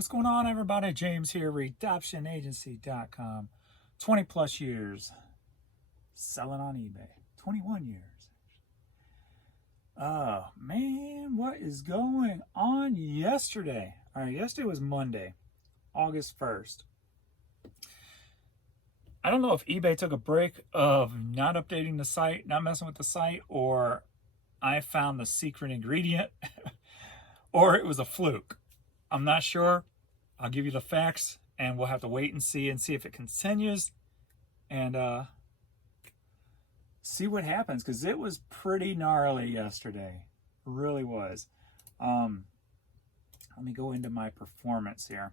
What's going on, everybody? James here, redoptionagency.com. 20 plus years selling on eBay. 21 years. Oh, man, what is going on yesterday? All right, yesterday was Monday, August 1st. I don't know if eBay took a break of not updating the site, not messing with the site, or I found the secret ingredient, or it was a fluke. I'm not sure. I'll give you the facts, and we'll have to wait and see if it continues, and see what happens, because it was pretty gnarly yesterday. It really was. Let me go into my performance here.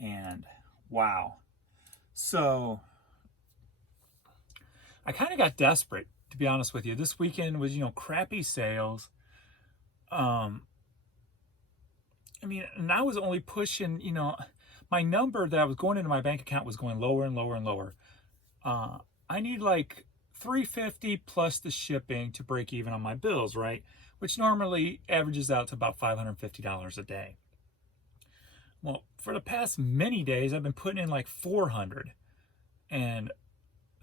And wow. So I kind of got desperate, to be honest with you. This weekend was, crappy sales. And I was only pushing, my number that I was going into my bank account was going lower and lower and lower. I need like $350 plus the shipping to break even on my bills, right? Which normally averages out to about $550 a day. Well, for the past many days, I've been putting in like 400 and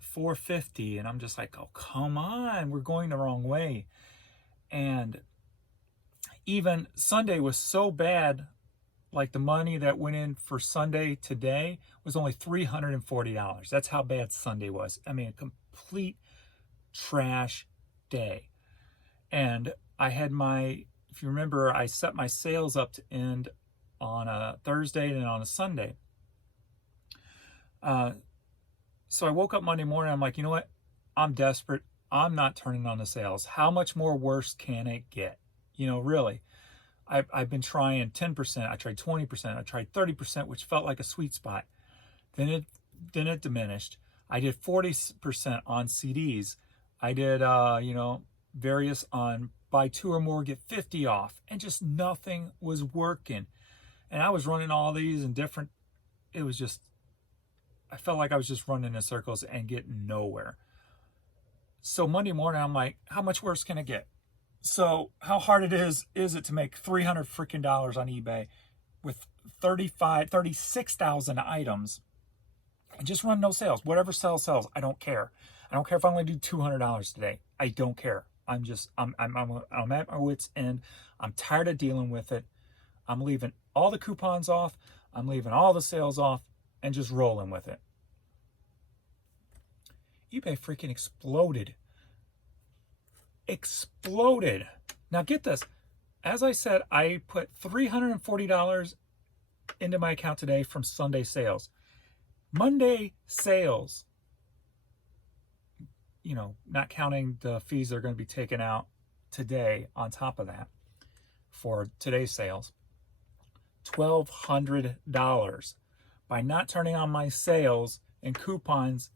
450, and I'm just like, oh, come on, we're going the wrong way. And even Sunday was so bad, like the money that went in for Sunday today was only $340. That's how bad Sunday was. I mean, a complete trash day. And I had if you remember, I set my sales up to end on a Thursday and on a Sunday. So I woke up Monday morning, I'm like, you know what? I'm desperate. I'm not turning on the sales. How much more worse can it get? Really. I've been trying 10%, I tried 20%, I tried 30%, which felt like a sweet spot. Then it diminished. I did 40% on CDs. I did, various on buy two or more, get 50 off, and just nothing was working. And I was running all these in different, I felt like I was just running in circles and getting nowhere. So Monday morning, I'm like, how much worse can it get? So how hard it is it to make $300 freaking on eBay with 36,000 items and just run no sales? Whatever sells. I don't care. I don't care if I only do $200 today. I don't care. I'm at my wit's end. I'm tired of dealing with it. I'm leaving all the coupons off. I'm leaving all the sales off and just rolling with it. eBay freaking exploded. Now get this. As I said, I put $340 into my account today from Sunday sales. Monday sales, not counting the fees that are going to be taken out today on top of that for today's sales, $1,200. By not turning on my sales and coupons,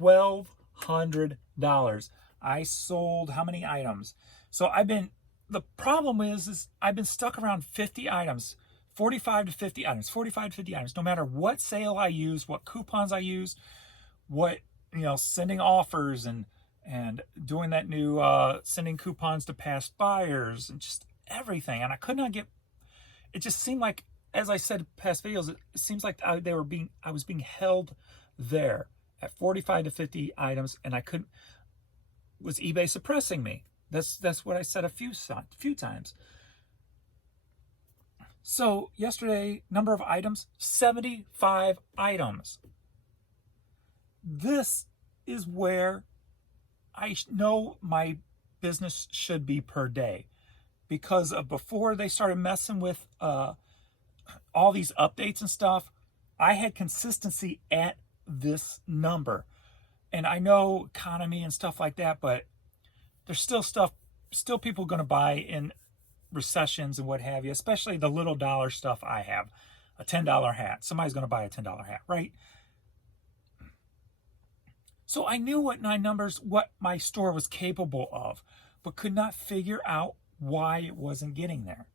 $1,200. I sold how many items? So the problem is I've been stuck around 50 items, 45 to 50 items, no matter what sale I use, what coupons I use, what, sending offers and doing that new, sending coupons to past buyers and just everything. And I could not it just seemed like, as I said in past videos, it seems like I was being held there at 45 to 50 items, and was eBay suppressing me? That's what I said a few times. So yesterday, number of items, 75 items. This is where I know my business should be per day, because of before they started messing with all these updates and stuff, I had consistency at this number. And I know economy and stuff like that, but there's still people going to buy in recessions and what have you, especially the little dollar stuff I have. A $10 hat. Somebody's going to buy a $10 hat, right? So I knew what my store was capable of, but could not figure out why it wasn't getting there.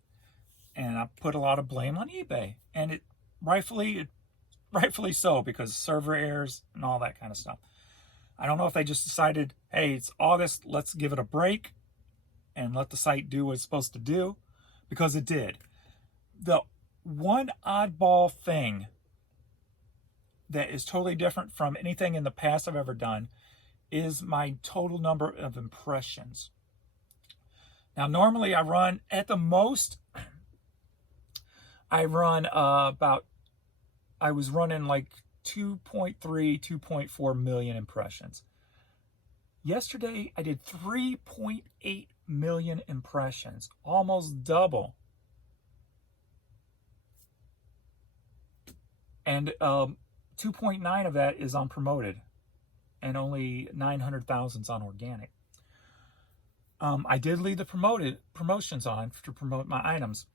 And I put a lot of blame on eBay. And it rightfully so, because server errors and all that kind of stuff. I don't know if they just decided, hey, it's August, let's give it a break and let the site do what it's supposed to do, because it did. The one oddball thing that is totally different from anything in the past I've ever done is my total number of impressions. Now, normally I run at the most, I was running like 2.3, 2.4 million impressions. Yesterday, I did 3.8 million impressions, almost double. And 2.9 of that is on promoted, and only 900,000 is on organic. I did leave the promotions on to promote my items.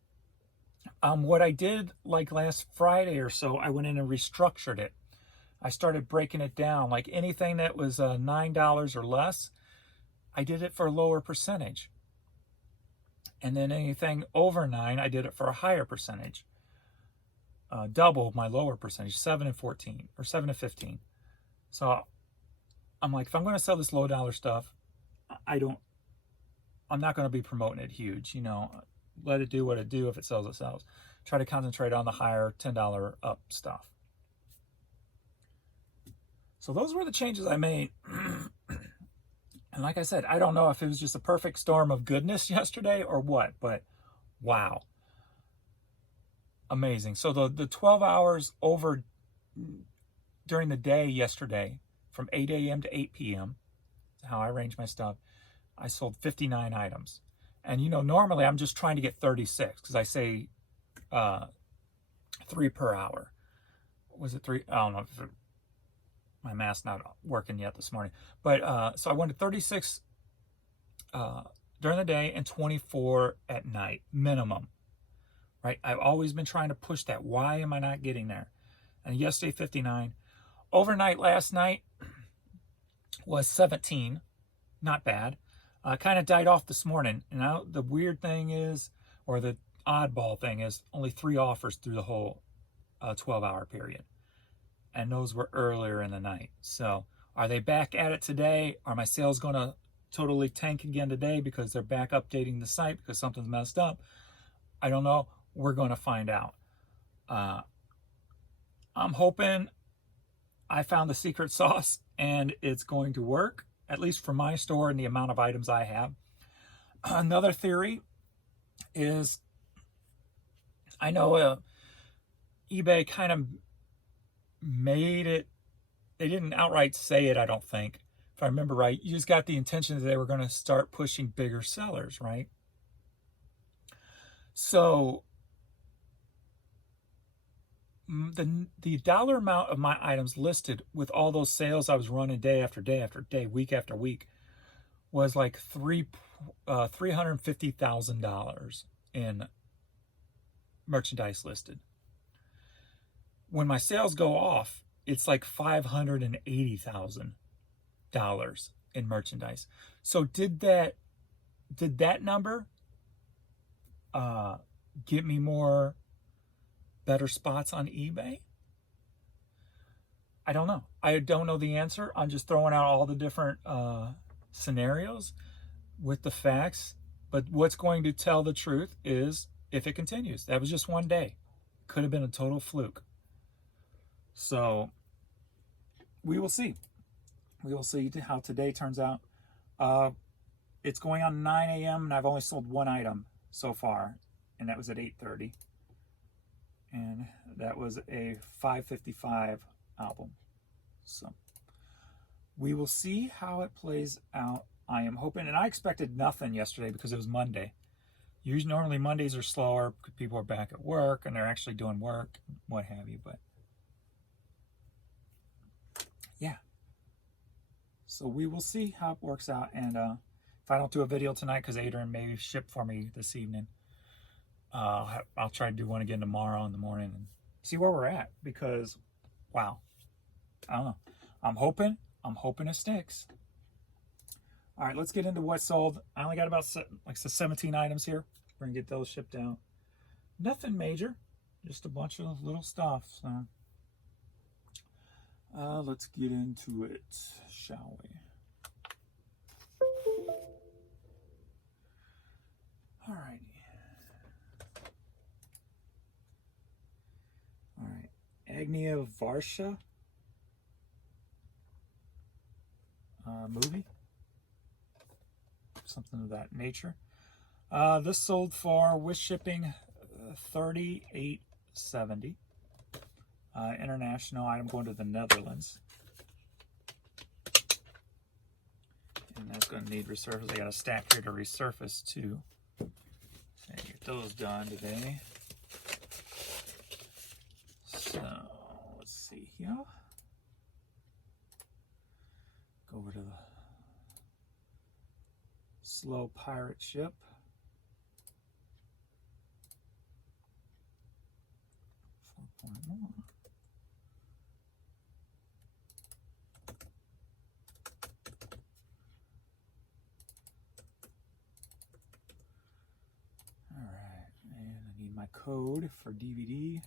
What I did like last Friday or so, I went in and restructured it. I started breaking it down. Like anything that was $9 or less, I did it for a lower percentage. And then anything over 9, I did it for a higher percentage. Double my lower percentage, 7 and 14, or 7 and 15. So I'm like, if I'm going to sell this low dollar stuff, I'm not going to be promoting it huge, let it do what it do. If it sells, it sells. Try to concentrate on the higher $10 up stuff. So those were the changes I made. And like I said, I don't know if it was just a perfect storm of goodness yesterday or what, but wow. Amazing. So the 12 hours over during the day yesterday, from 8 a.m. to 8 p.m., how I arrange my stuff, I sold 59 items. And, normally I'm just trying to get 36 because I say 3 per hour. Was it 3? I don't know if my math's not working yet this morning. But so I wanted 36 during the day and 24 at night, minimum. Right? I've always been trying to push that. Why am I not getting there? And yesterday, 59. Overnight last night was 17. Not bad. Kind of died off this morning. And now the weird thing is, or the oddball thing is, only 3 offers through the whole 12-hour period. And those were earlier in the night. So are they back at it today? Are my sales going to totally tank again today because they're back updating the site because something's messed up? I don't know. We're going to find out. I'm hoping I found the secret sauce and it's going to work, at least for my store and the amount of items I have. Another theory is, I know eBay kind of made it, they didn't outright say it, I don't think. If I remember right, you just got the intention that they were going to start pushing bigger sellers, right? So the dollar amount of my items listed with all those sales I was running day after day after day, week after week, was like $350,000 in merchandise listed. When my sales go off, it's like $580,000 in merchandise. So did that number get me more better spots on eBay? I don't know. I don't know the answer. I'm just throwing out all the different scenarios with the facts. But what's going to tell the truth is if it continues. That was just one day. Could have been a total fluke. So we will see. We will see how today turns out. It's going on 9 a.m. and I've only sold 1 item so far, and that was at 8:30. And that was a 555 album. So we will see how it plays out. I am hoping, and I expected nothing yesterday because it was Monday. Normally Mondays are slower because people are back at work and they're actually doing work, what have you. But yeah. So we will see how it works out. And if I don't do a video tonight because Adrian may ship for me this evening, I'll try to do one again tomorrow in the morning and see where we're at, because wow, I don't know. I'm hoping it sticks. All right, let's get into what sold. I only got about 17 items here. We're gonna get those shipped out. Nothing major, just a bunch of little stuff. So let's get into it, shall we? All righty. Agnia Varsha movie, something of that nature. This sold for, with shipping, $38.70. International item going to the Netherlands. And that's going to need resurface. I got a stack here to resurface too. So I get those done today. So let's see here. Go over to the slow pirate ship. Alright, and I need my code for DVD.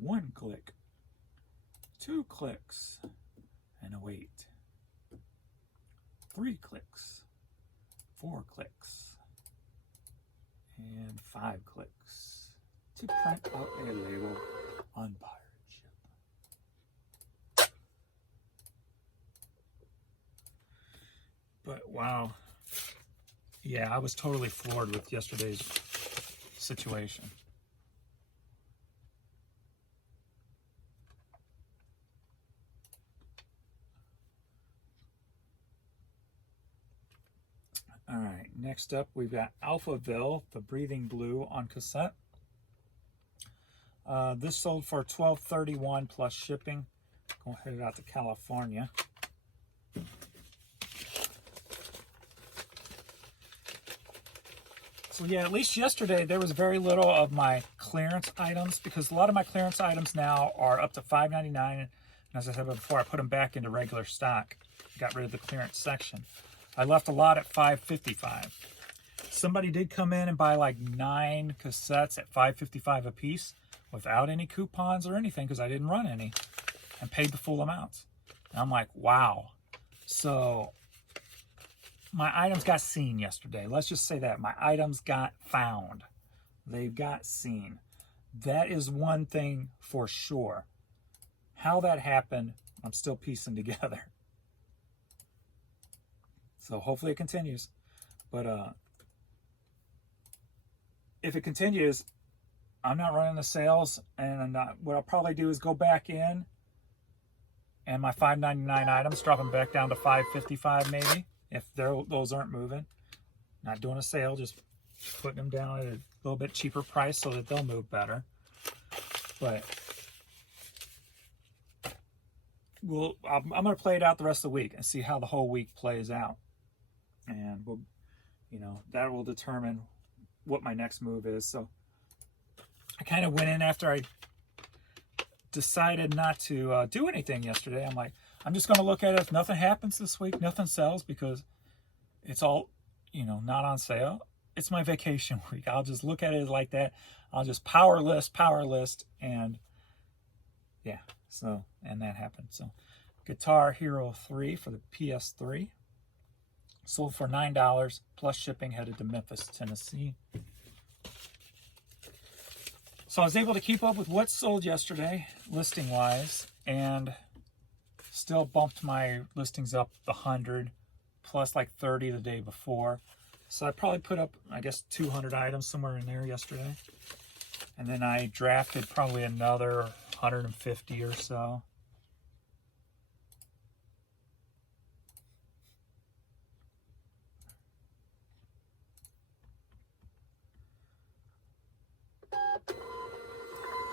One click, 2 clicks, and a wait. 3 clicks, 4 clicks, and 5 clicks to print out a label on pirate ship. But wow, yeah, I was totally floored with yesterday's situation. All right, next up we've got Alphaville, the Breathing Blue on cassette. This sold for $12.31 plus shipping. Go head out to California. So yeah, at least yesterday there was very little of my clearance items, because a lot of my clearance items now are up to $5.99. And as I said before, I put them back into regular stock. Got rid of the clearance section. I left a lot at $5.55. Somebody did come in and buy like 9 cassettes at $5.55 a piece without any coupons or anything, because I didn't run any, and paid the full amounts. And I'm like, wow. So my items got seen yesterday. Let's just say that. My items got found. They've got seen. That is one thing for sure. How that happened, I'm still piecing together. So hopefully it continues. But if it continues, I'm not running the sales, and what I'll probably do is go back in, and my $5.99 items, drop them back down to $5.55 maybe, if those aren't moving. Not doing a sale, just putting them down at a little bit cheaper price so that they'll move better. But I'm going to play it out the rest of the week and see how the whole week plays out. And we'll, that will determine what my next move is. So I kind of went in after I decided not to do anything yesterday. I'm like, I'm just going to look at it. If nothing happens this week, nothing sells, because it's all, not on sale. It's my vacation week. I'll just look at it like that. I'll just power list, and yeah. So, and that happened. So, Guitar Hero 3 for the PS3. Sold for $9 plus shipping, headed to Memphis, Tennessee. So I was able to keep up with what sold yesterday, listing-wise, and still bumped my listings up 100, plus like 30 the day before. So I probably put up, I guess, 200 items somewhere in there yesterday. And then I drafted probably another 150 or so.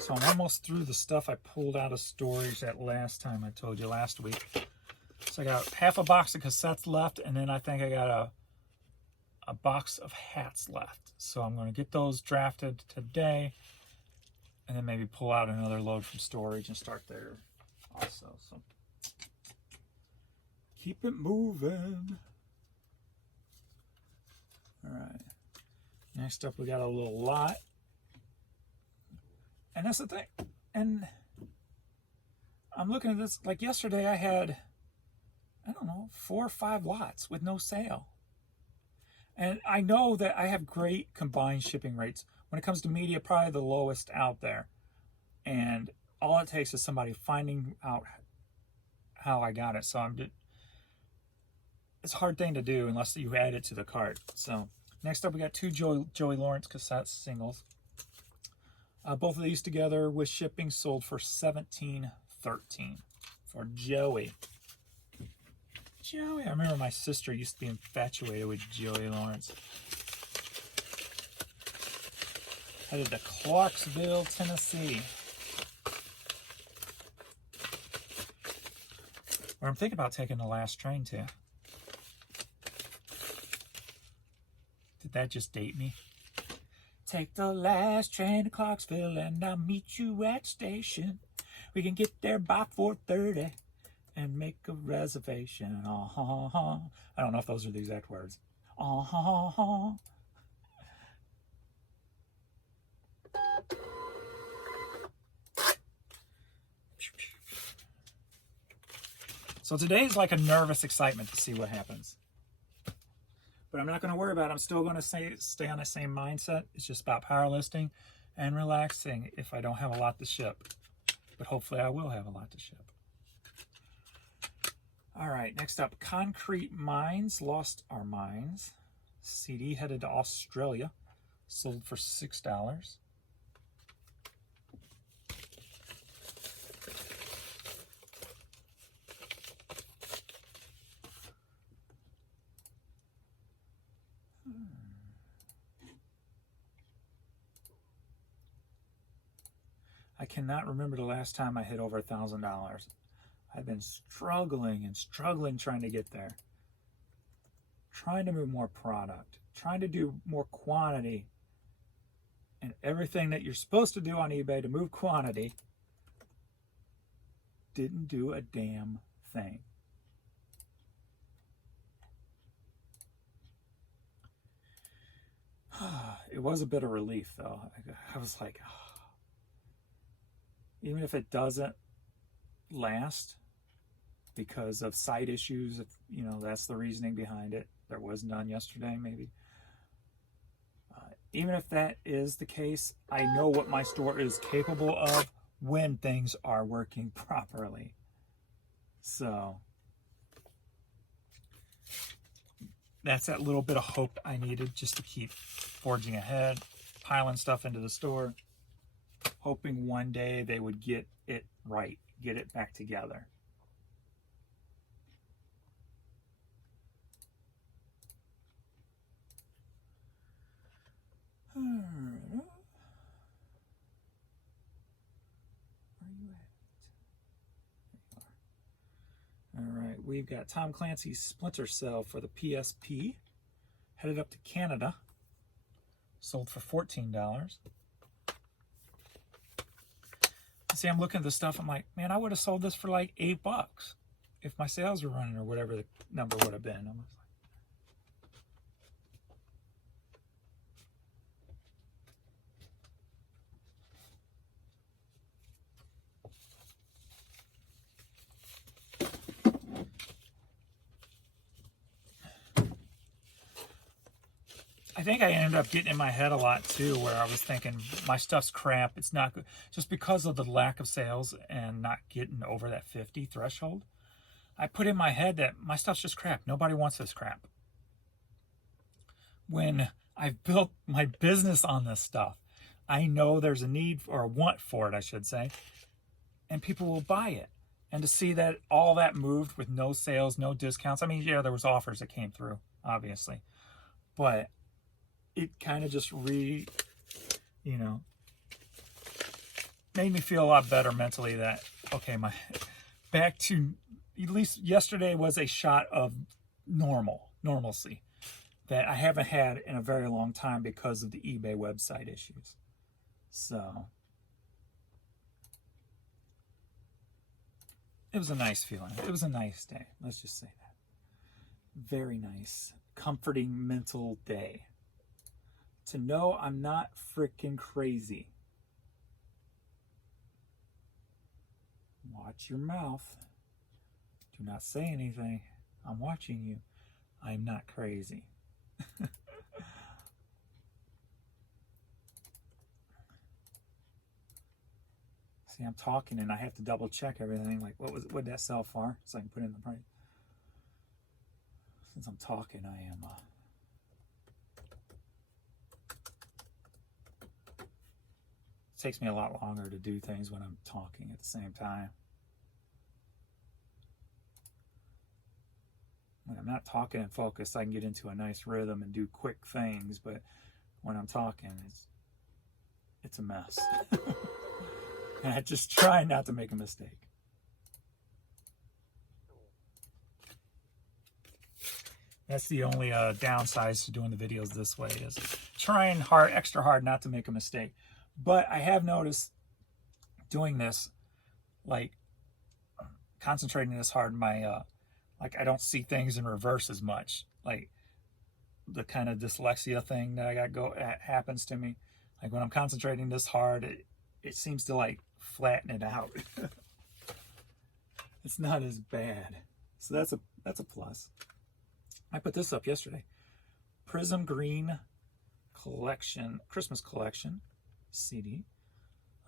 So I'm almost through the stuff I pulled out of storage that last time I told you last week. So I got half a box of cassettes left, and then I think I got a box of hats left. So I'm going to get those drafted today, and then maybe pull out another load from storage and start there also. So keep it moving. All right. Next up, we got a little lot. And that's the thing. And I'm looking at this, like yesterday I had, I don't know, 4 or 5 lots with no sale. And I know that I have great combined shipping rates. When it comes to media, probably the lowest out there. And all it takes is somebody finding out how I got it. So it's a hard thing to do unless you add it to the cart. So next up, we got 2 Joey Lawrence cassette singles. Both of these together with shipping sold for $17.13 for Joey. Joey, I remember my sister used to be infatuated with Joey Lawrence. Headed to Clarksville, Tennessee, where I'm thinking about taking the last train to. Did that just date me? Take the last train to Clarksville and I'll meet you at station. We can get there by 4:30 and make a reservation. I don't know if those are the exact words. So today is like a nervous excitement to see what happens. But I'm not going to worry about it. I'm still going to stay on the same mindset. It's just about powerlifting and relaxing if I don't have a lot to ship. But hopefully I will have a lot to ship. All right, next up, Concrete Minds, Lost Our Minds. CD headed to Australia, sold for $6. I cannot remember the last time I hit over $1,000. I've been struggling and struggling trying to get there. Trying to move more product. Trying to do more quantity. And everything that you're supposed to do on eBay to move quantity didn't do a damn thing. It was a bit of relief though. I was like, even if it doesn't last because of site issues, if you know that's the reasoning behind it, there was none yesterday maybe. Even if that is the case, I know what my store is capable of when things are working properly. So that's that little bit of hope I needed just to keep forging ahead, piling stuff into the store, hoping one day they would get it right, get it back together. Where are you at? All right, we've got Tom Clancy's Splinter Cell for the PSP, headed up to Canada, sold for $14. See, I'm looking at the stuff, I'm like, man, I would have sold this for like $8 if my sales were running or whatever the number would have been. I think I ended up getting in my head a lot too, where I was thinking my stuff's crap, it's not good, just because of the lack of sales and not getting over that 50 threshold. I put in my head that my stuff's just crap. Nobody wants this crap. When I've built my business on this stuff, I know there's a need or a want for it, I should say, and people will buy it. And to see that all that moved with no sales, no discounts. I mean, yeah, there was offers that came through, obviously, but it kind of just made me feel a lot better mentally that, okay, back to, at least yesterday was a shot of normalcy that I haven't had in a very long time because of the eBay website issues. So it was a nice feeling. It was a nice day. Let's just say that. Very nice, comforting mental day. To know I'm not freaking crazy. Watch your mouth. Do not say anything. I'm watching you. I'm not crazy. See, I'm talking and I have to double check everything. Like, what did that sell for? So I can put in the price. Since I'm talking, I am. It takes me a lot longer to do things when I'm talking at the same time. When I'm not talking and focused, I can get into a nice rhythm and do quick things. But when I'm talking, it's a mess. And I just try not to make a mistake. That's the only downside to doing the videos this way, is trying extra hard not to make a mistake. But I have noticed doing this, like concentrating this hard, my like I don't see things in reverse as much. Like the kind of dyslexia thing that I got happens to me. Like when I'm concentrating this hard, it seems to like flatten it out. It's not as bad. So that's a plus. I put this up yesterday. Prism Green Collection, Christmas Collection CD.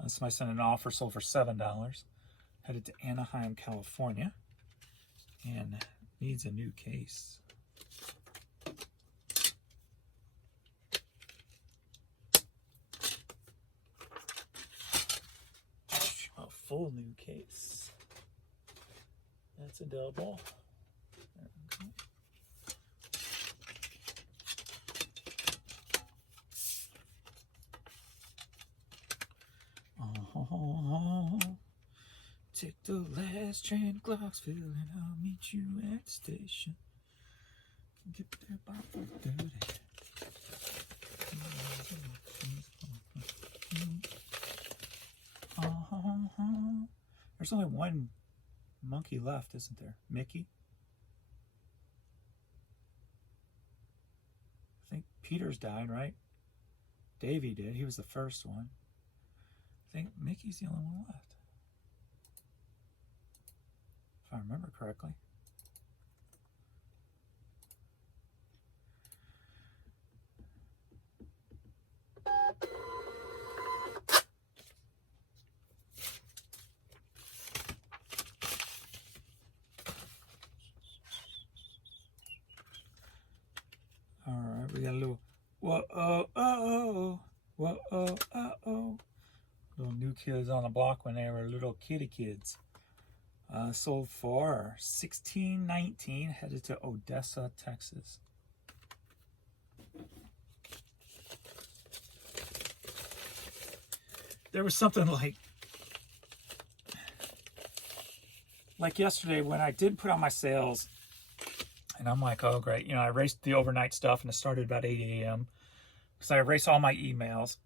Somebody sent an offer, sold for $7. Headed to Anaheim, California, and needs a new case. A full new case. That's a double. There we go. Take the last train to Clarksville and I'll meet you at the station. Get there by 4:30. There's only one monkey left, isn't there? Mickey? I think Peter's died, right? Davey did. He was the first one. I think Mickey's the only one left, if I remember correctly. All right, we got a little little new kids on the block when they were little kitty kids. Sold for $16.19, headed to Odessa, Texas. There was something like yesterday when I did put on my sales, and I'm like, oh great, you know, I erased the overnight stuff and it started about 8 a.m. because I erased all my emails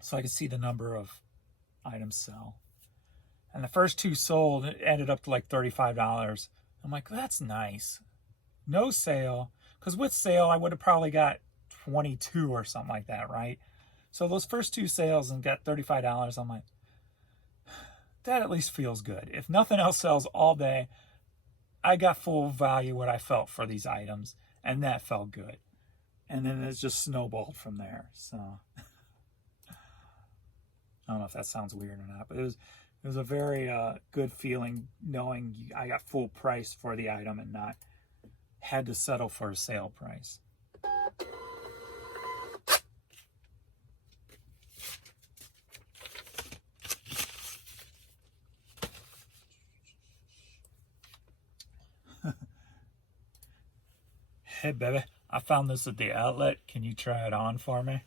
so I could see the number of items sell. And the first two sold, it added up to like $35. I'm like, that's nice. No sale, because with sale, I would have probably got 22 or something like that, right? So those first two sales and got $35, I'm like, that at least feels good. If nothing else sells all day, I got full value what I felt for these items, and that felt good. And then it's just snowballed from there. So I don't know if that sounds weird or not, but it was a very good feeling knowing I got full price for the item and not had to settle for a sale price. Hey, baby, I found this at the outlet. Can you try it on for me?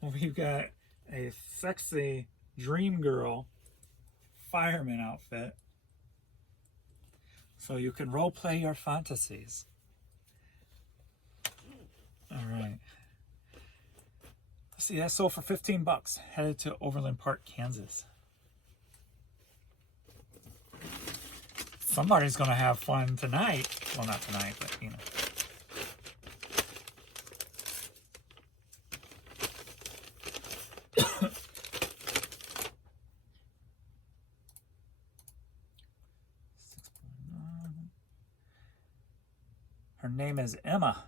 We've got a sexy Dream Girl fireman outfit, so you can role play your fantasies. All right. Let's see, that sold for $15. Headed to Overland Park, Kansas. Somebody's gonna have fun tonight. Well, not tonight, but you know. Her name is Emma.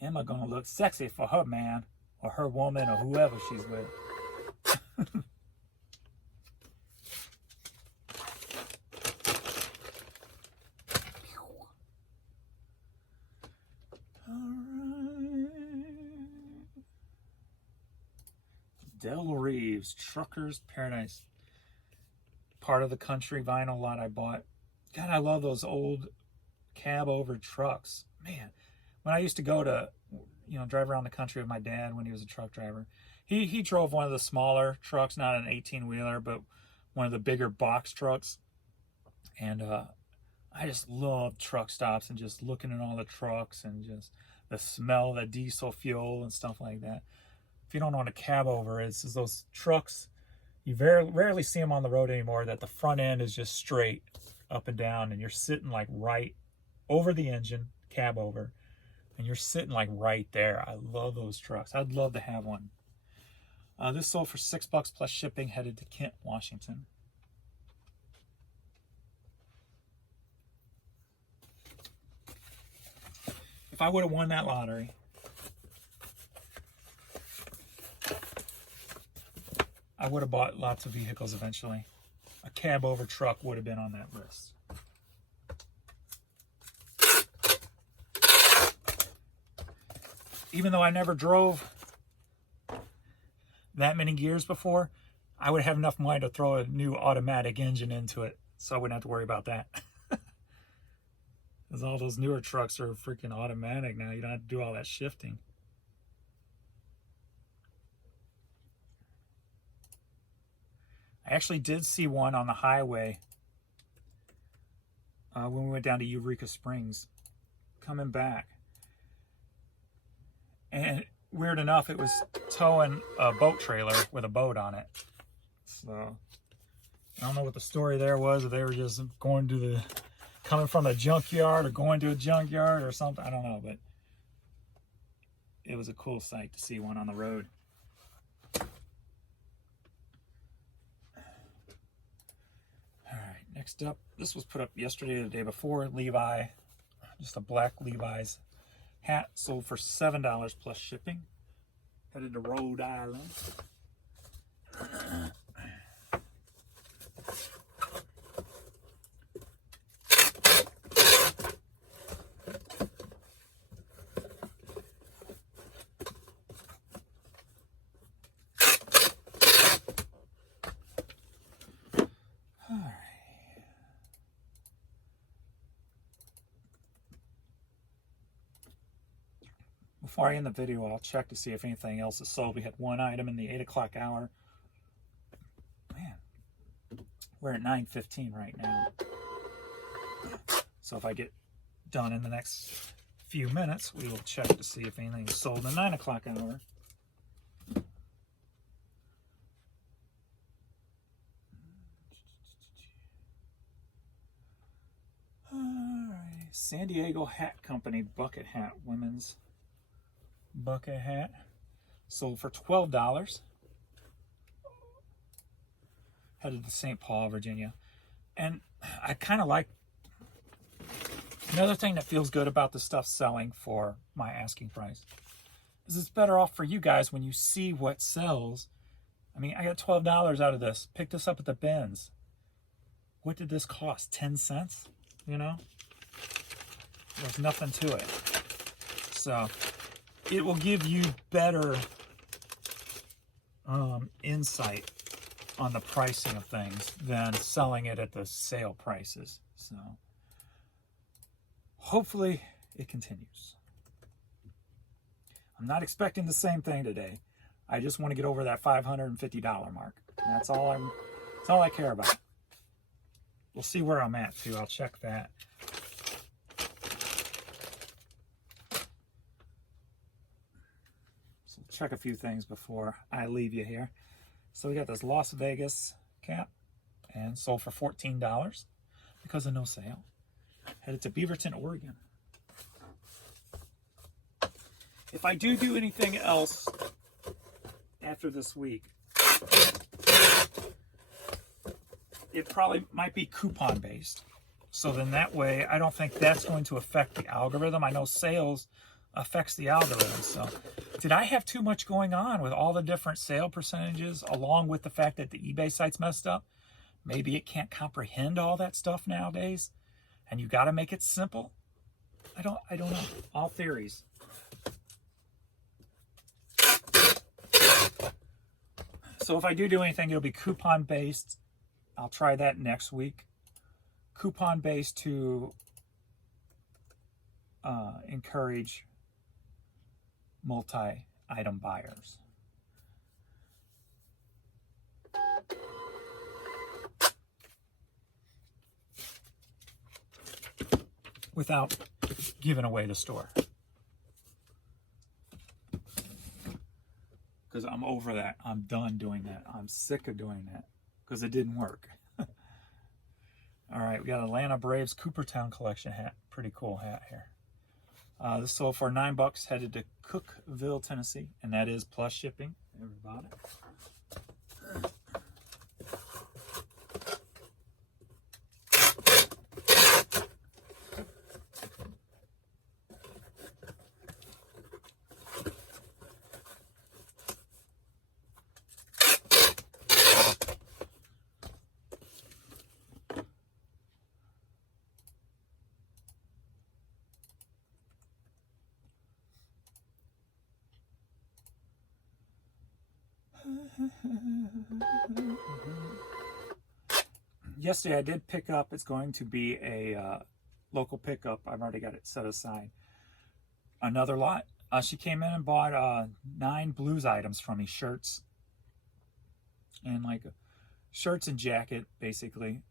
Emma gonna look sexy for her man, or her woman, or whoever she's with. Del Reeves, Truckers Paradise. Part of the country vinyl lot I bought. God, I love those old cab over trucks. Man, when I used to go to, drive around the country with my dad when he was a truck driver, he drove one of the smaller trucks, not an 18-wheeler, but one of the bigger box trucks. And I just love truck stops and just looking at all the trucks and just the smell of the diesel fuel and stuff like that. If you don't know what a cab over is, it's those trucks, you very rarely see them on the road anymore, that the front end is just straight up and down, and you're sitting like right over the engine, cab over, and you're sitting like right there. I love those trucks. I'd love to have one. This sold for $6 plus shipping, headed to Kent, Washington. If I would have won that lottery, I would have bought lots of vehicles eventually. A cab over truck would have been on that list. Even though I never drove that many gears before, I would have enough money to throw a new automatic engine into it, so I wouldn't have to worry about that. Because all those newer trucks are freaking automatic now. You don't have to do all that shifting. I actually did see one on the highway when we went down to Eureka Springs, coming back. And weird enough, it was towing a boat trailer with a boat on it. So I don't know what the story there was, if they were just coming from a junkyard or going to a junkyard or something. I don't know, but it was a cool sight to see one on the road. Next up, this was put up yesterday or the day before. Levi, just a black Levi's hat, sold for $7 plus shipping. Headed to Rhode Island. Before I end the video, I'll check to see if anything else is sold. We had one item in the 8 o'clock hour. Man, we're at 9:15 right now. So if I get done in the next few minutes, we will check to see if anything is sold in the 9 o'clock hour. Alright, San Diego Hat Company bucket hat, women's bucket hat, sold for $12. Headed to St. Paul, Virginia. And I kind of like, another thing that feels good about the stuff selling for my asking price is it's better off for you guys when you see what sells. I mean, I got $12 out of this. Picked this up at the bins. What did this cost? 10 cents? There's nothing to it. So it will give you better insight on the pricing of things than selling it at the sale prices. So hopefully it continues. I'm not expecting the same thing today. I just want to get over that $550 mark. That's all I care about. We'll see where I'm at too. I'll check that. So check a few things before I leave you here. So we got this Las Vegas cap, and sold for $14 because of no sale. Headed to Beaverton, Oregon. If I do anything else after this week, it probably might be coupon based. So then that way, I don't think that's going to affect the algorithm. I know sales affects the algorithm. So did I have too much going on with all the different sale percentages, along with the fact that the eBay site's messed up? Maybe it can't comprehend all that stuff nowadays, and you got to make it simple. I don't know. All theories. So if I do anything, it'll be coupon based. I'll try that next week. Coupon based to encourage multi-item buyers. Without giving away the store. Because I'm over that. I'm done doing that. I'm sick of doing that. Because it didn't work. All right, we got Atlanta Braves Coopertown Collection hat. Pretty cool hat here. This sold for $9, headed to Cookeville, Tennessee. And that is plus shipping. Never bought it. Yesterday I did pick up, it's going to be a local pickup. I've already got it set aside. Another lot. She came in and bought 9 blues items from me, shirts and shirts and jacket, basically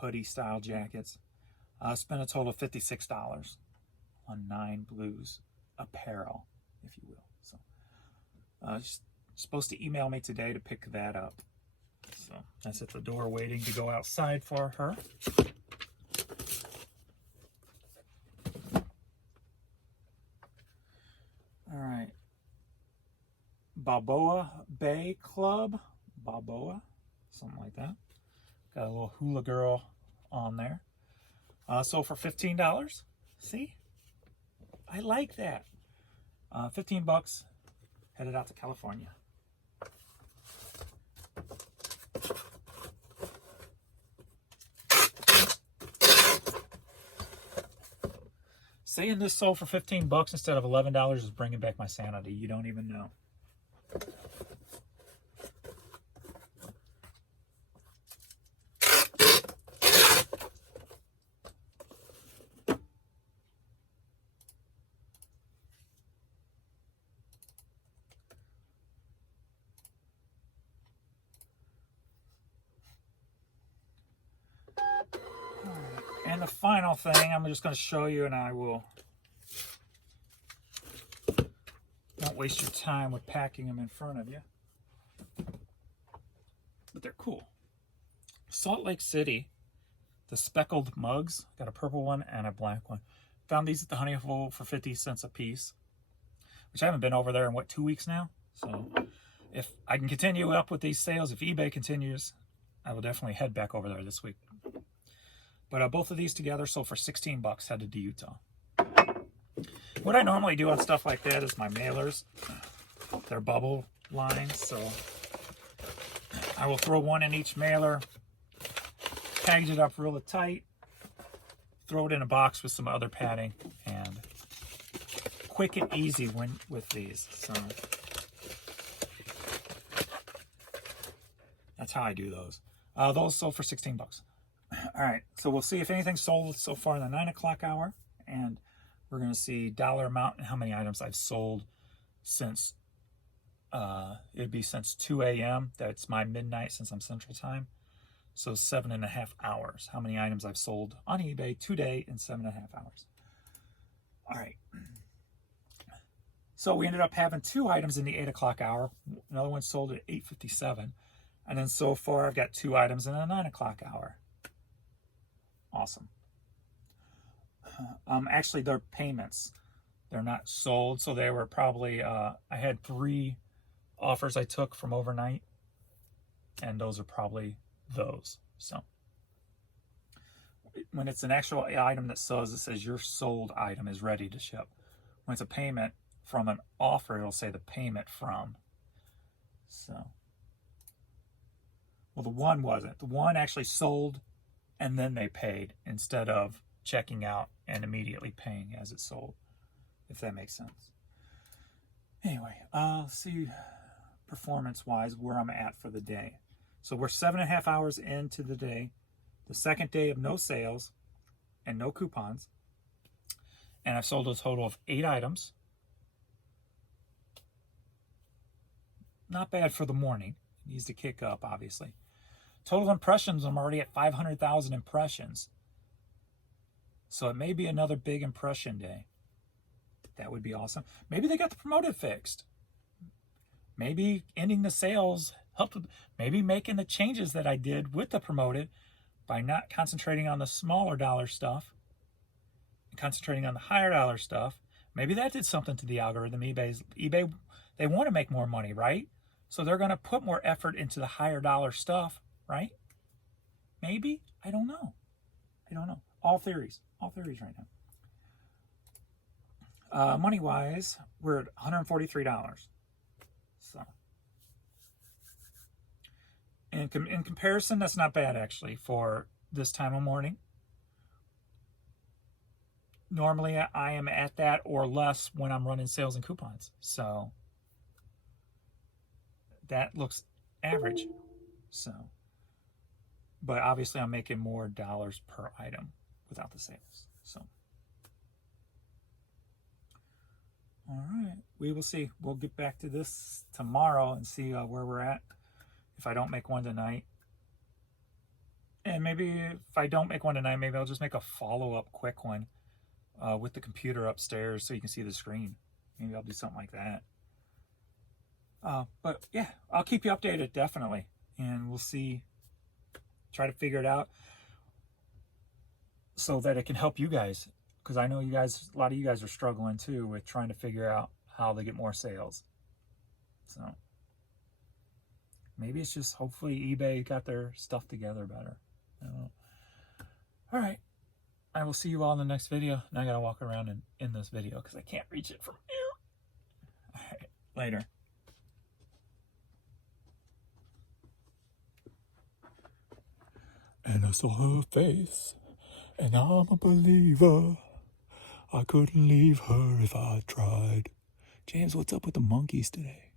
hoodie style jackets. Spent a total of $56 on 9 blues apparel, if you will. So she's supposed to email me today to pick that up. So that's at the door waiting to go outside for her. All right. Balboa Bay Club. Balboa. Something like that. Got a little hula girl on there. Sold for $15. See? I like that. $15. Headed out to California. Saying this sold for $15 instead of $11 is bringing back my sanity. You don't even know. And the final thing, I'm just going to show you, and I will not waste your time with packing them in front of you. But they're cool. Salt Lake City, the speckled mugs. Got a purple one and a black one. Found these at the Honey Hole for 50 cents a piece, which I haven't been over there in, 2 weeks now? So if I can continue up with these sales, if eBay continues, I will definitely head back over there this week. But both of these together sold for $16, headed to Utah. What I normally do on stuff like that is my mailers. They're bubble lines, so I will throw one in each mailer, package it up really tight, throw it in a box with some other padding, and quick and easy with these. So that's how I do those. Those sold for $16. All right, so we'll see if anything sold so far in the 9 o'clock hour, and we're going to see dollar amount and how many items I've sold since, it'd be since 2 a.m. That's my midnight since I'm Central Time. So 7.5 hours. How many items I've sold on eBay today in 7.5 hours. All right. So we ended up having 2 items in the 8 o'clock hour. Another one sold at 8:57. And then so far I've got 2 items in the 9 o'clock hour. Awesome. Actually, they're payments. They're not sold, so they were probably, I had 3 offers I took from overnight, and those are probably those. So when it's an actual item that says, it says your sold item is ready to ship. When it's a payment from an offer, it'll say the payment from. So, well, the one wasn't. The one actually sold and then they paid instead of checking out and immediately paying as it sold, if that makes sense. Anyway, I'll see performance-wise where I'm at for the day. So we're 7.5 hours into the day, the second day of no sales and no coupons. And I've sold a total of 8 items. Not bad for the morning. It needs to kick up, obviously. Total impressions, I'm already at 500,000 impressions. So it may be another big impression day. That would be awesome. Maybe they got the promoted fixed. Maybe ending the sales helped with, maybe making the changes that I did with the promoted by not concentrating on the smaller dollar stuff and concentrating on the higher dollar stuff. Maybe that did something to the algorithm. eBay, they want to make more money, right? So they're going to put more effort into the higher dollar stuff, right? Maybe. I don't know. All theories right now. Money-wise, we're at $143. So, in comparison, that's not bad, actually, for this time of morning. Normally, I am at that or less when I'm running sales and coupons. So, that looks average. So, but obviously, I'm making more dollars per item without the sales. So, all right, we will see. We'll get back to this tomorrow and see where we're at. If I don't make one tonight, and maybe if I don't make one tonight, maybe I'll just make a follow-up quick one with the computer upstairs so you can see the screen. Maybe I'll do something like that. But yeah, I'll keep you updated, definitely, and we'll see. Try to figure it out so that it can help you guys. Because I know you guys, a lot of you guys are struggling too with trying to figure out how to get more sales. So maybe it's just hopefully eBay got their stuff together better. I don't know. All right. I will see you all in the next video. Now I got to walk around and end this video because I can't reach it from here. All right. Later. And I saw her face, and I'm a believer. I couldn't leave her if I tried. James, what's up with the monkeys today?